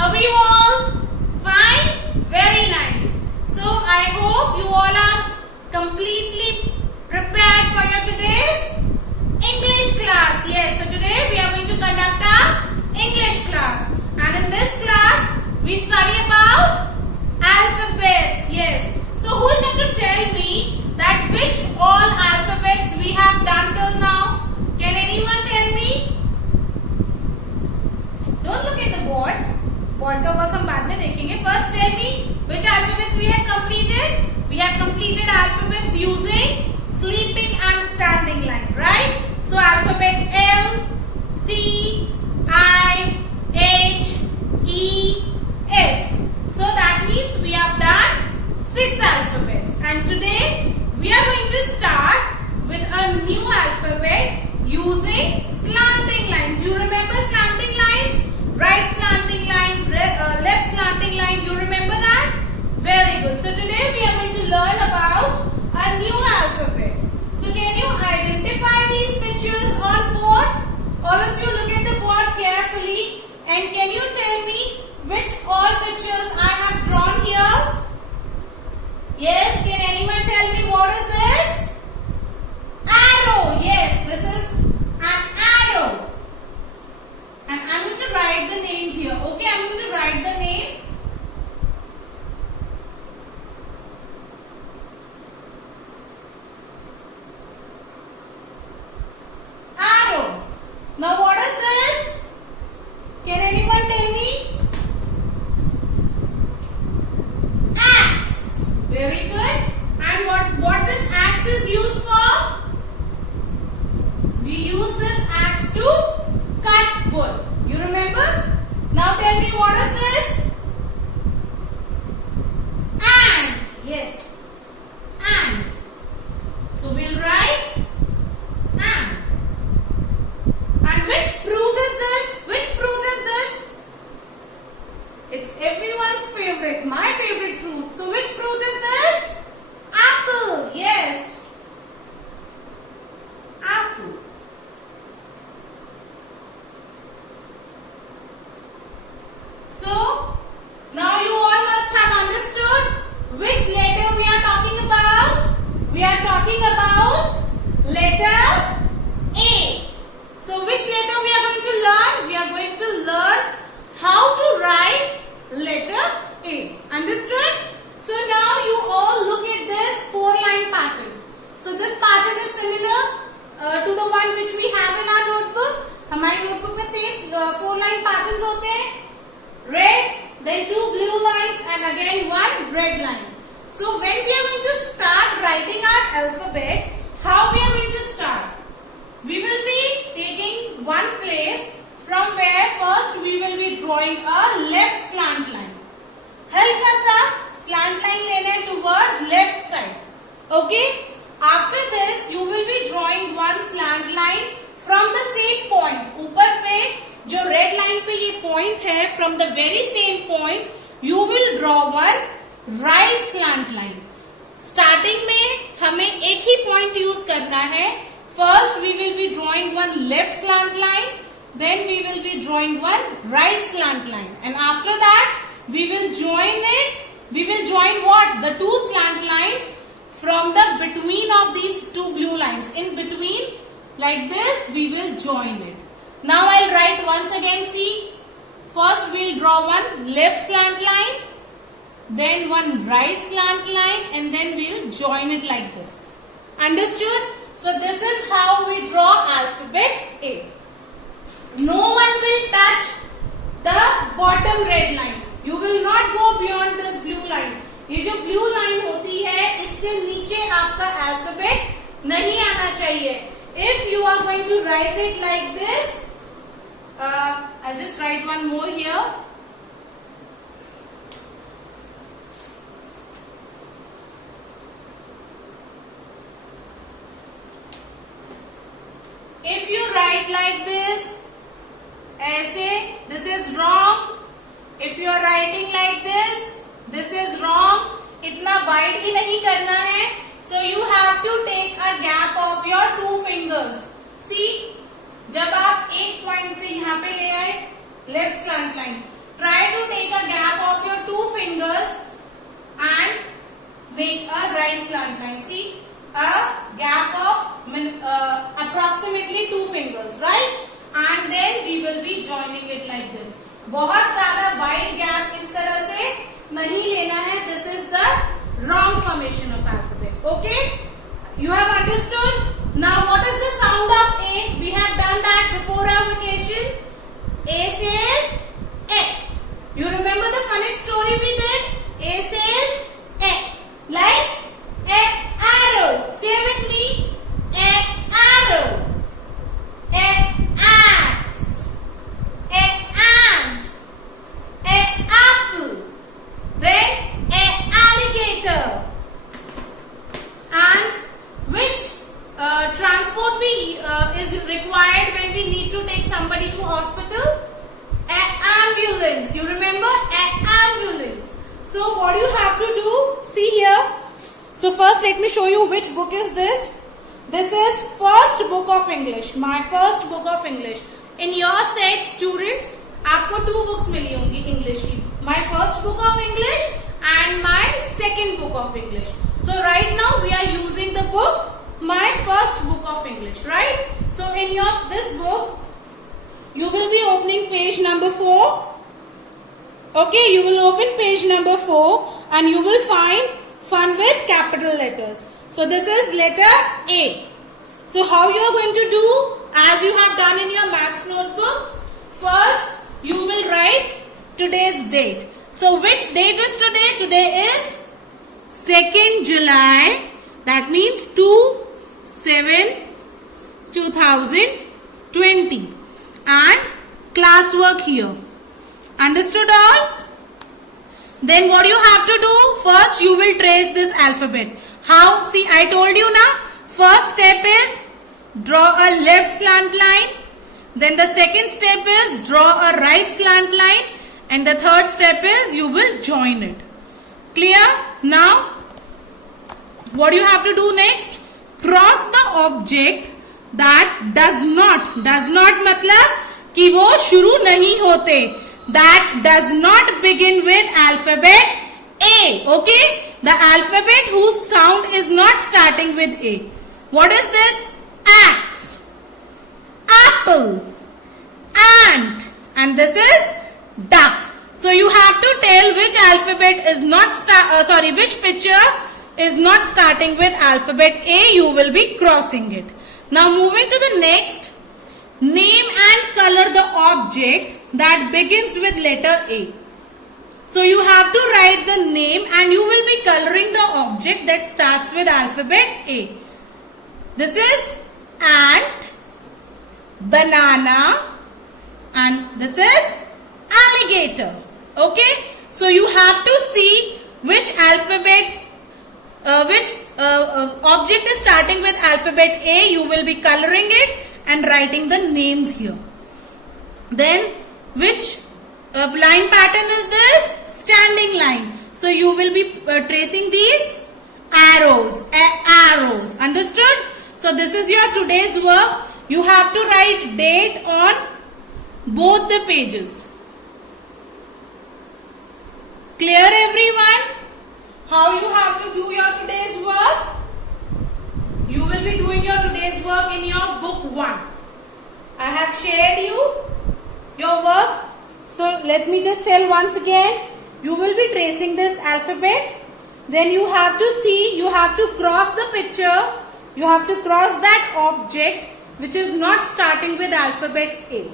Are we all fine? Very nice. So I hope you all are completely prepared for your today's English class. Yes, so today we are going to conduct our English class. And in this class, we study about alphabets. Yes. So who is going to tell me that which all alphabets we have done till now? Can anyone tell me? Don't look at the board. Board का work हम बाद में देखेंगे. First tell me which alphabets we have completed. We have completed alphabets using sleeping and standing line, right? So alphabet L, T, I, H, E, F. So that means we have done 6 alphabets. And today we are going to start with a new alphabet using slanting lines. You remember slanting lines? Right slanting line, left slanting line. You remember that? Very good. So today we are going to learn about a new alphabet. So can you identify these pictures on board? All of you look at the board carefully and can you tell me which all pictures I have drawn here? Yes, can anyone tell me what is this? Arrow. Yes, this is an arrow. And I'm going to write the names here. Okay, I'm going to write the names. Arrow. Now what is this? Can anyone tell me? Axe. Very good. And what this axe is used for? We use this axe to cut wood. You remember? Now tell me what is this? Ant. Yes. Ant. So we'll write ant. And which fruit is this? Which fruit is this? It's everyone's favorite. My favorite fruit. So which fruit is this? Apple. Yes. Apple. So, now you all must have understood which letter we are talking about. We are talking about letter A. So, which letter we are going to learn? We are going to learn how to write letter A. Understood? So, now you all look at this 4-line pattern. So, this pattern is similar to the one which we have in our notebook. हमारी notebook में same 4-line patterns होते हैं. Red, then 2 blue lines and again 1 red line. So when we are going to start writing our alphabet, how we are going to start? We will be taking one place from where first we will be drawing a left slant line. हल्का सा slant line लेना है towards left side. Okay? After this, you will be drawing one slant line from the same point. ऊपर पे जो red line पे ये point है, from the very same point you will draw one right slant line. Starting में हमें एक ही पॉइंट यूज करना है. First we will be drawing one left slant line, then we will be drawing one right slant line and after that we will join it. We will join what? The 2 स्लैंट lines from the between of these 2 blue lines. In between like this we will join it. Now I'll write once again. See, first we'll draw one left slant line, then one right slant line and then we'll join it like this. Understood? So this is how we draw alphabet A. No one will touch the bottom red line. You will not go beyond this blue line. ये जो blue line होती है इससे नीचे आपका alphabet नहीं आना चाहिए. If you are going to write it like this, I'll just write one more here. If you write like this, ऐसे, this is wrong. If you are writing like this is wrong. इतना wide भी नहीं करना है. So you have to take a gap of your 2 fingers. See, जब आप एक point से यहाँ पे ले आए left slant line, try to take a gap of your 2 fingers and make a right slant line. See, a gap of approximately 2 fingers, right? And then we will be joining it like this. बहुत ज्यादा wide gap इस तरह से नहीं लेना है. This is the wrong formation of alphabet. Okay? You have understood? Now what is the sound of A? We have done that before our vacation. A says A. You remember the phonics story we did? A says A. Like a arrow. Say with me. A arrow. A axe. A ant. A apple. Then a alligator. And which transport is required when we need to take somebody to hospital? A ambulance. You remember? A ambulance. So what you have to do, see here. So first let me show you which book is this. This is first book of English. My first book of English. In your set, students, आपको 2 books मिली होंगी English की. My first book of English and my second book of English. So right now we are using the book, my first book of English, right? So in this book, you will be opening page number 4. Okay, you will open page number 4 and you will find fun with capital letters. So this is letter A. So how you are going to do, as you have done in your maths notebook, first you will write today's date. So which date is today? Today is 2nd July. That means 2/7/2020. And classwork here. Understood all? Then what you have to do? First you will trace this alphabet. How? See, I told you now. First step is draw a left slant line. Then the second step is draw a right slant line. And the third step is you will join it. Clear? Now, what you have to do next? Cross the object that does not मतलब कि वो शुरू नहीं होते. That does not begin with alphabet A. Okay? The alphabet whose sound is not starting with A. What is this? Axe, apple, ant, and this is duck. So you have to tell which alphabet is not which picture is not starting with alphabet A. You will be crossing it. Now moving to the next. Name and color the object that begins with letter A. So you have to write the name and you will be coloring the object that starts with alphabet A. This is ant, banana, and this is alligator. Okay? So you have to see which alphabet, which object is starting with alphabet A. You will be coloring it and writing the names here. Then which line pattern is this? Standing line. So you will be tracing these arrows. Arrows. Understood? So this is your today's work. You have to write date on both the pages. Clear everyone? How you have to do your today's work? You will be doing your today's work in your book 1. I have shared you your work. So let me just tell once again. You will be tracing this alphabet. Then you have to see, you have to cross the picture. You have to cross that object which is not starting with alphabet A.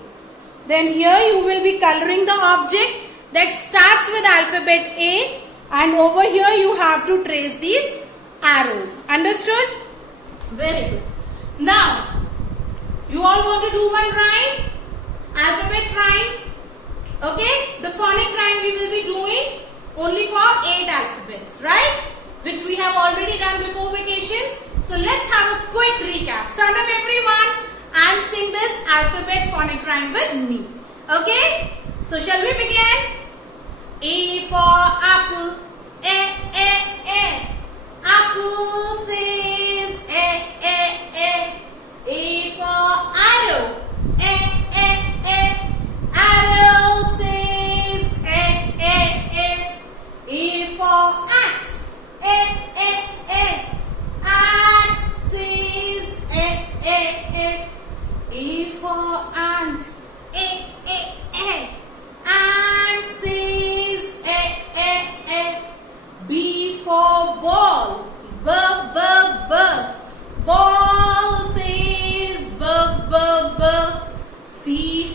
Then here you will be coloring the object that starts with alphabet A. And over here you have to trace these arrows. Understood? Very good. Now, you all want to do one rhyme? Alphabet rhyme. Okay? The phonic rhyme we will be doing only for 8 alphabets, right? Which we have already done before vacation. So let's have a quick recap. Stand up everyone and sing this alphabet phonic rhyme with me. Okay? So shall we begin? A for apple. A, A, A. Apple says A, A, A. A for arrow. A, A, A. Arrow says A,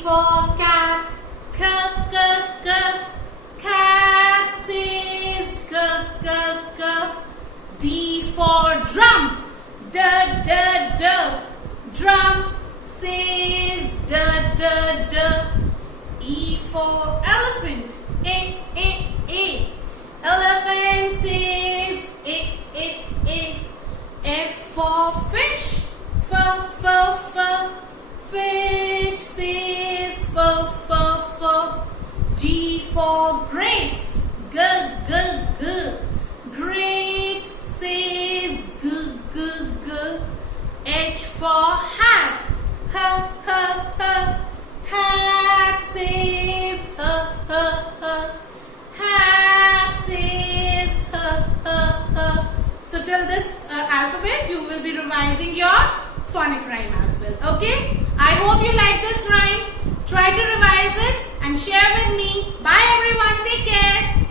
for cat, k, k, k. Cat says k, k, k. D for drum, d, d, d. Drum says d, d, d. E for elephant, a, a, a. Elephant says a, a, a. F for fish, f, f, f. Fish says f, f, f. G for grapes, g, g, g. Grapes says g, g, g. H for hat, h, h, h. Hat says h, h, h. Hat says h, h, h. So till this alphabet you will be revising your phonic rhyme as well. Okay? I hope you like this rhyme. Try to revise it and share with me. Bye everyone. Take care.